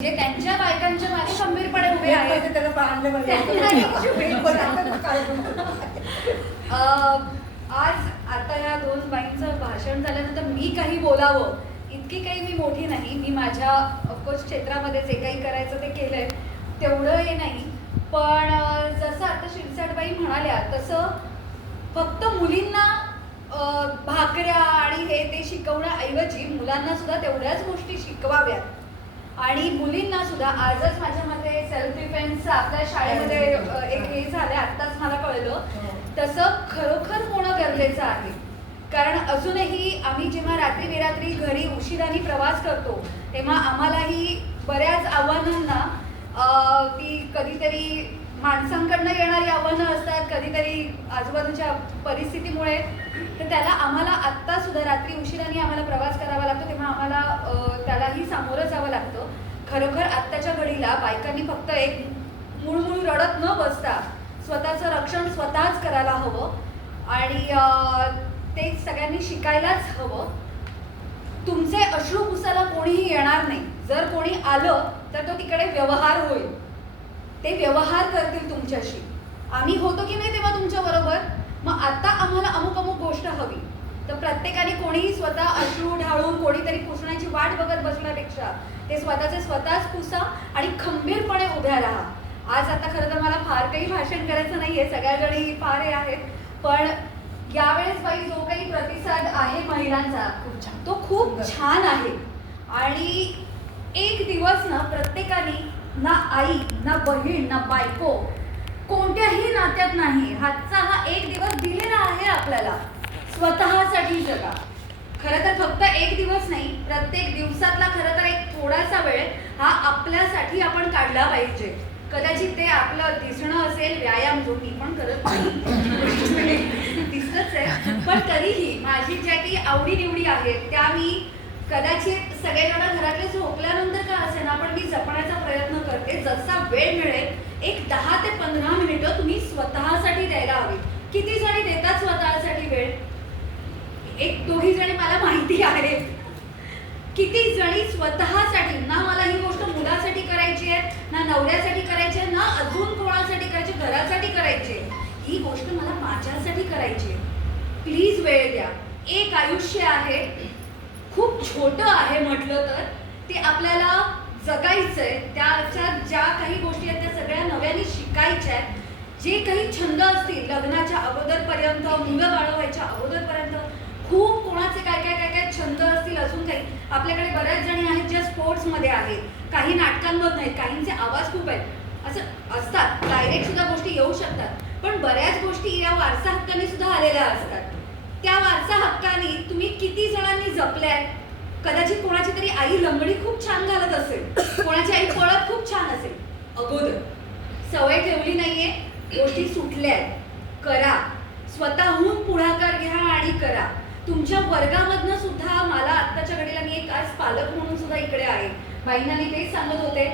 जे त्यांच्या बायकांच्या मागे खंबीरपणे उभे आहेत? अं, आज आता या दोन बाईंचं भाषण झाल्यानंतर मी काही बोलावं इतकी काही मी मोठी नाही. मी माझ्या ऑफकोर्स क्षेत्रामध्ये जे काही करायचं ते केलंय तेवढं हे नाही. पण अं, जसं आता शिरसाटबाई म्हणाल्या तसं फक्त मुलींना अं, भाकऱ्या आणि हे ते शिकवण्याऐवजी मुलांना सुद्धा तेवढ्याच गोष्टी शिकवाव्यात. आणि मुलींना सुद्धा आजच माझ्या मते सेल्फ डिफेन्स आपल्या शाळेमध्ये एक हे झालं आत्ताच मला कळलं. तसं खरोखर होणं गरजेचं आहे. कारण अजूनही आम्ही जेव्हा रात्री बेरात्री घरी उशिराने प्रवास करतो तेव्हा आम्हालाही बऱ्याच आव्हानांना ती कधीतरी माणसांकडनं येणारी आव्हानं असतात कधीतरी आजूबाजूच्या परिस्थितीमुळे. तर त्याला आम्हाला आत्ता सुद्धा रात्री उशिराने आम्हाला प्रवास करावा लागतो तेव्हा आम्हाला त्यालाही सामोरं खरोखर आत्ताच्या घडीला बायकांनी फक्त एक मुळमुळ रडत न बसता स्वतःचं रक्षण स्वतःच करायला हवं. आणि ते सगळ्यांनी शिकायलाच हवं. तुमचे अश्रू पुसायला कोणीही येणार नाही. जर कोणी आलं तर तो तिकडे व्यवहार होईल. ते व्यवहार करतील तुमच्याशी. आम्ही होतो की नाही तेव्हा तुमच्याबरोबर मग आत्ता आम्हाला अमुक अमुक गोष्ट हवी. तर प्रत्येकाने कोणीही स्वतः अश्रू ढाळून कोणीतरी पुसण्याची वाट बघत बसण्यापेक्षा ते स्वतःचे स्वतःच पुसा आणि खंबीरपणे उभ्या राहा आज आता खरं तर मला फार काही भाषण करायचं नाहीये सगळ्या जणी फार हे आहेत पण यावेळेस बाई जो काही प्रतिसाद आहे महिलांचा खूप छान. तो खूप. छान आहे आणि एक दिवस ना प्रत्येकाने ना आई ना बहीण ना बायको कोणत्याही नात्यात नाही हातचा हा एक दिवस दिलेला आहे आपल्याला स्वतःसाठी जगा. खरं तर फक्त एक दिवस नाही प्रत्येक दिवसातला खरं तर एक थोडासा वेळ हा आपल्यासाठी आपण काढला पाहिजे. कदाचित ते आपलं दिसणं असेल व्यायाम जो मी पण करत नाही. दिसतच आहे. पण तरीही माझी ज्या काही आवडीनिवडी आहेत त्या मी कदाचित सगळेजण घरातले झोपल्यानंतर का असे ना पण मी जपण्याचा प्रयत्न करते. जसा वेळ मिळेल एक दहा ते पंधरा मिनिटं तुम्ही स्वतःसाठी द्यायला हवी. किती जणी देतात स्वतःसाठी वेळ? एक दोघी जणी मला माहिती आहे. किती जणी स्वतःसाठी ना मला ही गोष्ट मुलासाठी करायची आहे ना नवऱ्यासाठी करायची आहे ना अजून कोणासाठी करायची आहे, घरासाठी करायची आहे. ही गोष्ट मला माझ्यासाठी करायची आहे. प्लीज वेळ द्या. एक आयुष्य आहे खूप छोटं आहे म्हटलं तर ते आपल्याला जगायचं आहे त्याच्या ज्या काही गोष्टी आहेत त्या सगळ्या नव्याने शिकायच्या आहेत. जे काही छंद असतील लग्नाच्या अगोदरपर्यंत मुलं बाळ व्हायच्या अगोदरपर्यंत खूप कोणाचे काय काय काय काय छंद असतील अजून काही आपल्याकडे बऱ्याच जणी आहेत ज्या स्पोर्ट्समध्ये आहेत. काही नाटकांमधून आहेत काहींचे आवाज खूप आहेत. असं असतात डायरेक्ट सुद्धा गोष्टी येऊ शकतात. पण बऱ्याच गोष्टी या वारसा हक्काने सुद्धा आलेल्या असतात. त्या वारसा हक्काने तुम्ही किती जणांनी जपल्या कदाचित कोणाची तरी आई लंगडी खूप छान घालत असेल कोणाची आई पळत खूप छान असेल. अगोदर सवय ठेवली नाहीये गोष्टी सुटल्या आहेत करा. स्वतःहून पुढाकार घ्या आणि करा. तुमच्या वर्गामधनं सुद्धा मला आत्ताच्या घडीला मी एक आज पालक म्हणून सुद्धा इकडे आहे. बाईंना मी तेच सांगत होते.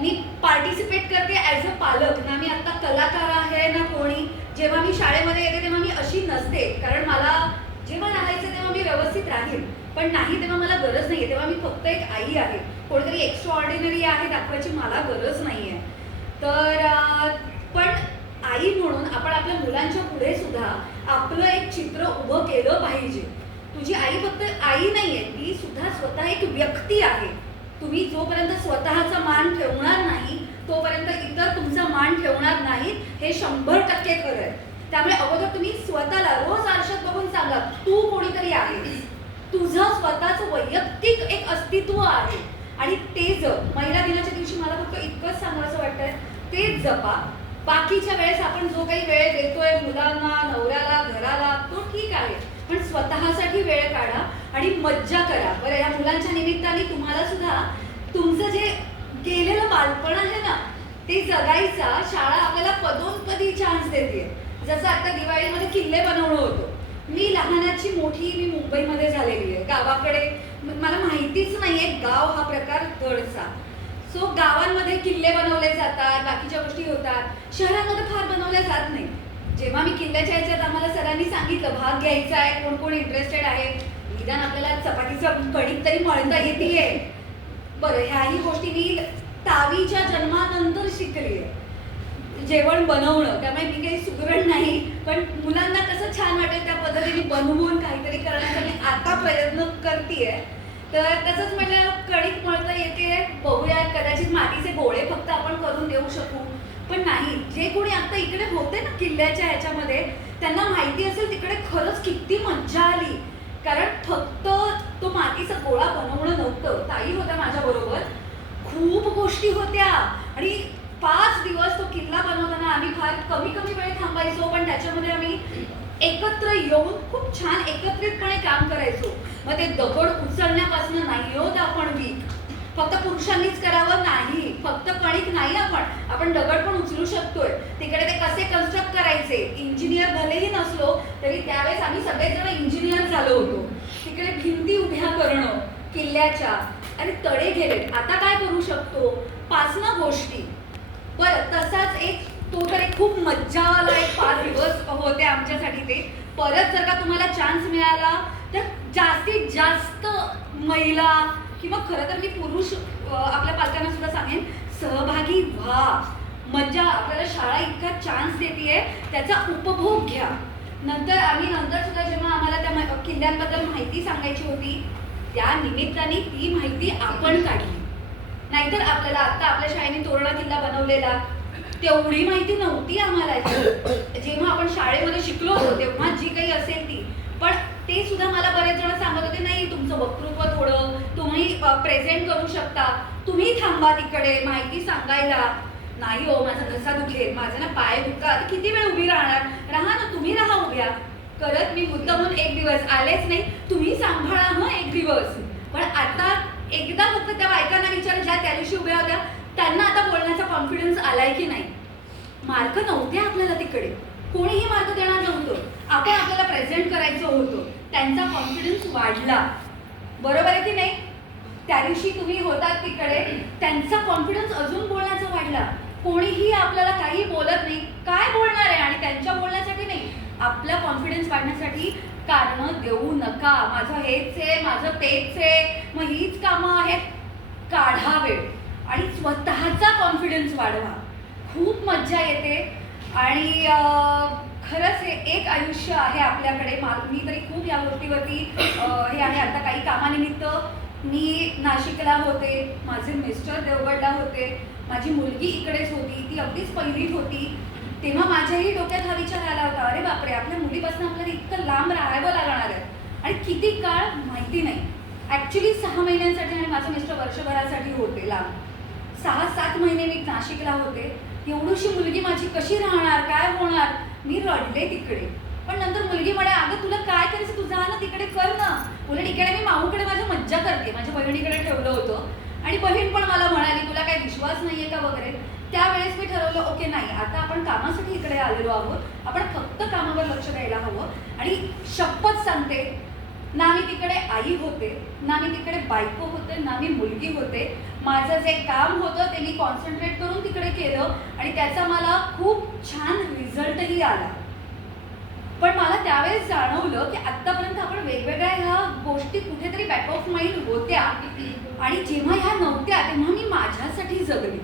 मी पार्टिसिपेट करते ॲज अ पालक. ना मी आत्ता कलाकार आहे ना कोणी. जेव्हा मी शाळेमध्ये येते तेव्हा मी अशी नसते. कारण मला जेव्हा राहायचं तेव्हा मी व्यवस्थित राहील पण नाही तेव्हा मला गरज नाही आहे तेव्हा मी फक्त एक आई आहे. कोणीतरी एक्स्ट्रा ऑर्डिनरी आहे दाखवायची मला गरज नाही आहे तर पण आई म्हणून आपण आपल्या मुलांच्या पुढे सुद्धा आपलं एक चित्र उभं केलं पाहिजे. तुझी आई फक्त आई नाहीये ती सुद्धा स्वतः एक व्यक्ती आहे. तुम्ही जोपर्यंत स्वतःचा मान ठेवणार नाही तोपर्यंत इतर तुमचा मान ठेवणार नाहीत हे शंभर टक्के खरं आहे. त्यामुळे अगोदर तुम्ही स्वतःला रोज आरशात बघून सांगा तू कोणीतरी आहेस. तुझं स्वतःचं वैयक्तिक एक अस्तित्व आहे. आणि ते जप. महिला दिनाच्या दिवशी मला फक्त इतकंच सांगायचं वाटतंय तेच जपा. बाकीच्या वेळेस आपण जो काही वेळ देतोय मुलांना नवऱ्याला घराला तो ठीक आहे. पण स्वतःसाठी वेळ काढा आणि मज्जा करा. बरं या मुलांच्या निमित्ताने तुम्हाला सुद्धा तुमचं जे गेलेलं बालपण आहे ना ते जगायचा शाळा आपल्याला पदोनपदी चान्स देते जसं आता दिवाळीमध्ये किल्ले बनवणं होतं. मी लहानाची मोठी मी मुंबईमध्ये झालेली आहे. गावाकडे मला माहितीच नाहीये गाव हा प्रकार गडचा. सो गावांमध्ये किल्ले बनवले जातात बाकीच्या गोष्टी होतात. शहरांमध्ये फार बनवल्या जात नाही. जेव्हा मी किल्ल्याच्या ह्याच्यात आम्हाला सरांनी सांगितलं भाग घ्यायचा आहे कोण कोण इंटरेस्टेड आहे निदान आपल्याला चपातीचं कणिक तरी मळता येते बरं ह्याही गोष्टी मी तावीच्या जन्मानंतर शिकली आहे जेवण बनवणं त्यामुळे मी काही सुगरण नाही पण मुलांना कसं छान वाटेल त्या पद्धतीने बनवून काहीतरी करण्याचा मी आता प्रयत्न करते तर तसंच म्हटलं कणिक मळता येते बघूया कदाचित मातीचे गोळे फक्त आपण करून देऊ शकू. पण नाही. जे कोणी आता इकडे होते ना किल्ल्याच्या ह्याच्यामध्ये त्यांना माहिती असेल तिकडे खरंच किती मज्जा आली. कारण फक्त तो मातीचा गोळा बनवणं नव्हतं. ताई होत्या माझ्याबरोबर. खूप गोष्टी होत्या. आणि पाच दिवस तो किल्ला बनवताना आम्ही फार कमी कमी वेळ थांबायचो पण त्याच्यामध्ये आम्ही एकत्र येऊन खूप छान एकत्रितपणे काम करायचो. मग ते दगड उचलण्यापासून नाही होत आपण वीक. फक्त पुरुषांनीच करावं नाही. फक्त कणिक नाही आपण. आपण दगड पण उचलू शकतोय. तिकडे ते कसे कन्स्ट्रक्ट करायचे? इंजिनियर भलेही नसलो तरी त्यावेळेस आम्ही सगळेजण इंजिनियर झालो होतो. तिकडे भिंती उभ्या करणं किल्ल्याच्या आणि तडे गेलेत आता काय करू शकतो? पाचनं गोष्टी. बरं तसाच एक तो तर एक खूप मज्जावाला एक पाच दिवस होते आमच्यासाठी ते. परत जर का तुम्हाला चान्स मिळाला तर जास्तीत जास्त महिला किंवा खरं तर मी पुरुष आपल्या पालकांना सुद्धा सांगेन सहभागी व्हा. मज्जा आपल्याला शाळा इतका चान्स देते त्याचा उपभोग घ्या. नंतर आम्ही नंतर सुद्धा जेव्हा आम्हाला त्या किल्ल्यांबद्दल माहिती सांगायची होती त्या निमित्ताने ती माहिती आपण काढली. नाहीतर आपल्याला आता आपल्या शाळेने तोरणा किल्ला बनवलेला तेवढी माहिती नव्हती आम्हाला. जेव्हा आपण शाळेमध्ये शिकलो होतो तेव्हा जी काही असेल ती. पण ते सुद्धा मला बरेच जण सांगत होते नाही तुमचं वक्तृत्व थोडं तुम्ही प्रेझेंट करू शकता. तुम्ही थांबा तिकडे माहिती सांगायला. नाही हो माझा घसा दुखेल. माझा ना पाय दुखतात. किती वेळ उभी राहणार? राहा ना तुम्ही राहा उभ्या. करत मी मुद्दामून एक दिवस आलेच नाही. तुम्ही सांभाळा हं एक दिवस. पण आता एकदा फक्त त्या बायकांना विचार ज्या त्या दिवशी उभ्या होत्या त्यांना आता बोलण्याचा कॉन्फिडन्स आलाय की नाही? मार्क नव्हते आपल्याला तिकडे. कोणीही मार्क देणार नव्हतं. आपण आपल्याला प्रेझेंट करायचं होतं. त्यांचा कॉन्फिडन्स वाढला. बरोबर आहे की नाही? त्या दिवशी तुम्ही होतात तिकडे त्यांचा कॉन्फिडन्स अजून बोलण्याचा वाढला. कोणीही आपल्याला काही बोलत नाही. काय बोलणार आहे? आणि त्यांच्या बोलण्यासाठी नाही. आपला कॉन्फिडन्स वाढण्यासाठी कारणं देऊ नका. माझं हेच आहे माझं तेच आहे. मग हीच कामं आहेत. काढा वेळ आणि स्वतःचा कॉन्फिडन्स वाढवा. खूप मज्जा येते. आणि खरंच हे एक आयुष्य आहे आपल्याकडे. मी तरी खूप या गोष्टीवरती हे आहे. आता काही कामानिमित्त मी नाशिकला होते माझे मिस्टर देवगडला होते माझी मुलगी इकडेच होती ती अगदीच पहिलीत होती. तेव्हा माझ्याही डोक्यात हा विचार आला होता अरे बापरे आपल्या मुलीपासून आपल्याला इतकं लांब राहावं लागणार आहे. आणि किती काळ माहिती नाही. ॲक्च्युली सहा महिन्यांसाठी आणि माझं मिस्टर वर्षभरासाठी होते लांब. सहा सात महिने मी नाशिकला होते. एवढीशी मुलगी माझी कशी राहणार? काय होणार? मी रडले तिकडे. पण नंतर मुलगी म्हणे अगं तुला काय करायचं? तुझा ना तिकडे कर ना. उलट इकडे मी माऊकडे माझ्या मज्जा करते. माझ्या बहिणीकडे ठेवलं होतं. आणि बहीण पण मला म्हणाली तुला काही विश्वास नाहीये का वगैरे? त्यावेळेस मी ठरवलं ओके नाही आता आपण कामासाठी इकडे आलेलो आहोत. आपण फक्त कामावर लक्ष द्यायला हवं. आणि शपथ सांगते ना मी तिकडे आई होते ना मी तिकडे बायको होते ना मी मुलगी होते माझं जे काम होतं ते मी कॉन्सन्ट्रेट करून तिकडे केलं आणि त्याचा मला खूप छान रिझल्टही आला. पण मला त्यावेळेस जाणवलं की आत्तापर्यंत आपण वेगवेगळ्या ह्या गोष्टी कुठेतरी बॅक ऑफ माइंड होत्या आणि जेव्हा ह्या नव्हत्या तेव्हा मी माझ्यासाठी जगली.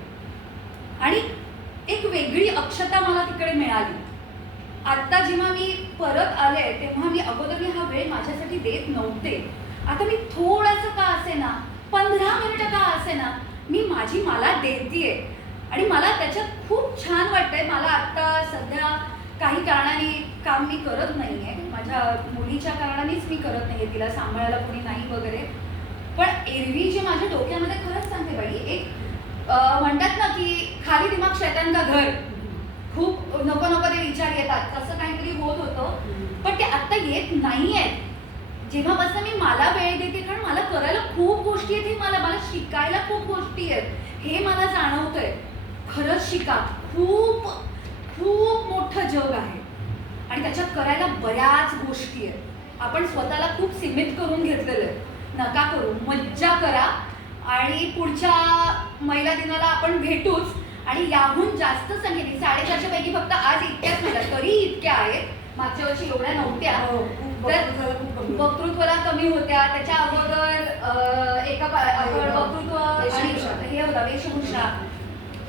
आणि एक वेगळी अक्षता मला तिकडे मिळाली. आत्ता जेव्हा मी परत आले तेव्हा मी अगोदर मी हा वेळ माझ्यासाठी देत नव्हते. आता मी थोडंसं का असे ना पंधरा मिनिटं का असे ना मी माझी मला देतीये. आणि मला त्याच्यात खूप छान वाटतंय. मला आत्ता सध्या काही कारणाने काम मी करत नाहीये. माझ्या मुलीच्या कारणानेच मी करत नाहीये. तिला सांभाळायला कोणी नाही वगैरे. पण एरवी जे माझ्या डोक्यामध्ये खरंच सांगते बाई एक म्हणतात ना की खाली दिमाग शैतान का घर. खूप नको नको ते विचार येतात. तसं काहीतरी होत होतं. पण ते आत्ता येत नाही आहेत जेव्हापासून मी मला वेळ देते कारण मला करायला खूप गोष्टी आहेत हे मला मला शिकायला खूप गोष्टी आहेत. हे मला जाणवतंय. खरंच शिका. खूप खूप मोठं जग आहे. आणि त्याच्यात करायला बऱ्याच गोष्टी आहेत. आपण स्वतःला खूप सीमित करून घेतलेलं आहे. नका करू. मज्जा करा. आणि पुढच्या महिला दिनाला आपण भेटूच. आणि याहून जास्त संख्येने साडेचारशे पैकी फक्त आज इतक्याच महिला तरी इतक्या आहेत. मागच्या वर्षी एवढ्या नव्हत्या. हो, तर वक्तृत्वाला कमी. होतं. वक्तृत्वाला कमी होत्या. त्याच्या अगोदर एका वक्तृत्व आणि. हे होता वेशभूषा.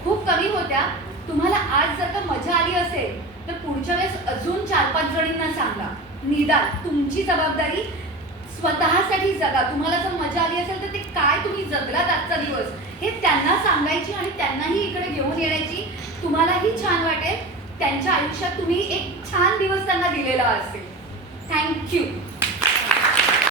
खूप कमी होत्या. तुम्हाला आज जर का मजा आली असेल तर पुढच्या वेळेस अजून चार पाच जणींना सांगा. निदान. तुमची जबाबदारी स्वतःसाठी जगा. तुम्हाला जर मजा आली असेल तर ते काय तुम्ही जगलात आजचा दिवस? हे त्यांना सांगायची आणि त्यांनाही इकडे घेऊन येण्याची तुम्हालाही छान वाटेल. त्यांच्या आयुष्यात तुम्ही एक छान दिवस त्यांना दिलेला असेल. थँक्यू